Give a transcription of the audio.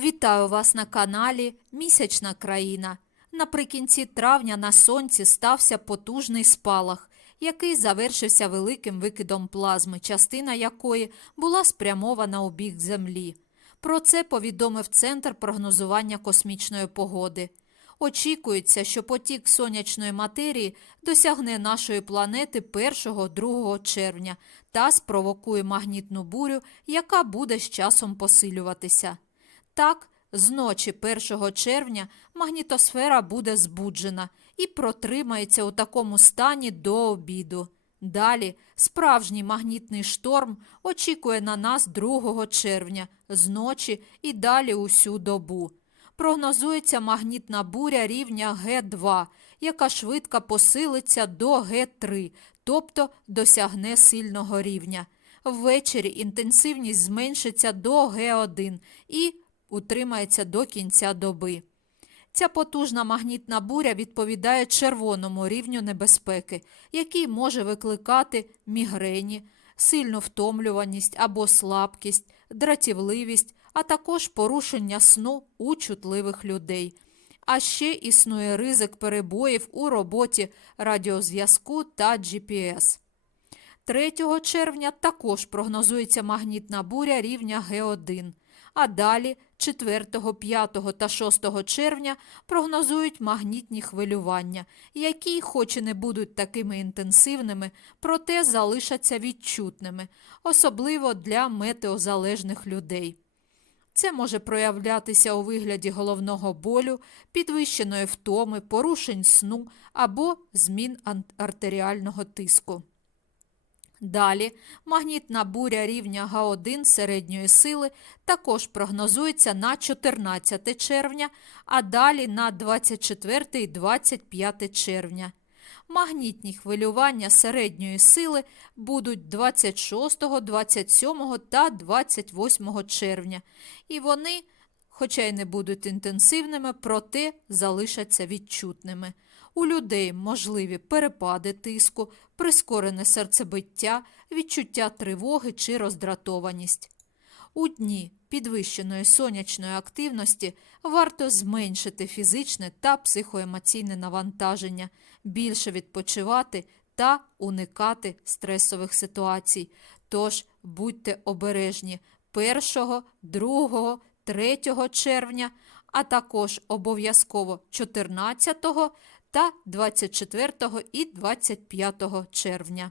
Вітаю вас на каналі Місячна країна. Наприкінці травня на сонці стався потужний спалах, який завершився великим викидом плазми, частина якої була спрямована у бік Землі. Про це повідомив Центр прогнозування космічної погоди. Очікується, що потік сонячної матерії досягне нашої планети 1-2 червня та спровокує магнітну бурю, яка буде з часом посилюватися. Так, з ночі 1 червня магнітосфера буде збуджена і протримається у такому стані до обіду. Далі справжній магнітний шторм очікує на нас 2 червня з ночі і далі усю добу. Прогнозується магнітна буря рівня Г2, яка швидко посилиться до Г3, тобто досягне сильного рівня. Ввечері інтенсивність зменшиться до Г1 і утримається до кінця доби. Ця потужна магнітна буря відповідає червоному рівню небезпеки, який може викликати мігрені, сильну втомлюваність або слабкість, дратівливість, а також порушення сну у чутливих людей. А ще існує ризик перебоїв у роботі радіозв'язку та GPS. 3 червня також прогнозується магнітна буря рівня Г1, а далі 4, 5 та 6 червня прогнозують магнітні хвилювання, які, хоч і не будуть такими інтенсивними, проте залишаться відчутними, особливо для метеозалежних людей. Це може проявлятися у вигляді головного болю, підвищеної втоми, порушень сну або змін артеріального тиску. Далі магнітна буря рівня Г1 середньої сили також прогнозується на 14 червня, а далі на 24 і 25 червня. Магнітні хвилювання середньої сили будуть 26, 27 та 28 червня, і вони, хоча й не будуть інтенсивними, проте залишаться відчутними. У людей можливі перепади тиску, прискорене серцебиття, відчуття тривоги чи роздратованість. У дні підвищеної сонячної активності варто зменшити фізичне та психоемоційне навантаження, більше відпочивати та уникати стресових ситуацій. Тож будьте обережні 1, 2, 3 червня, а також обов'язково 14 та 24 і 25 червня.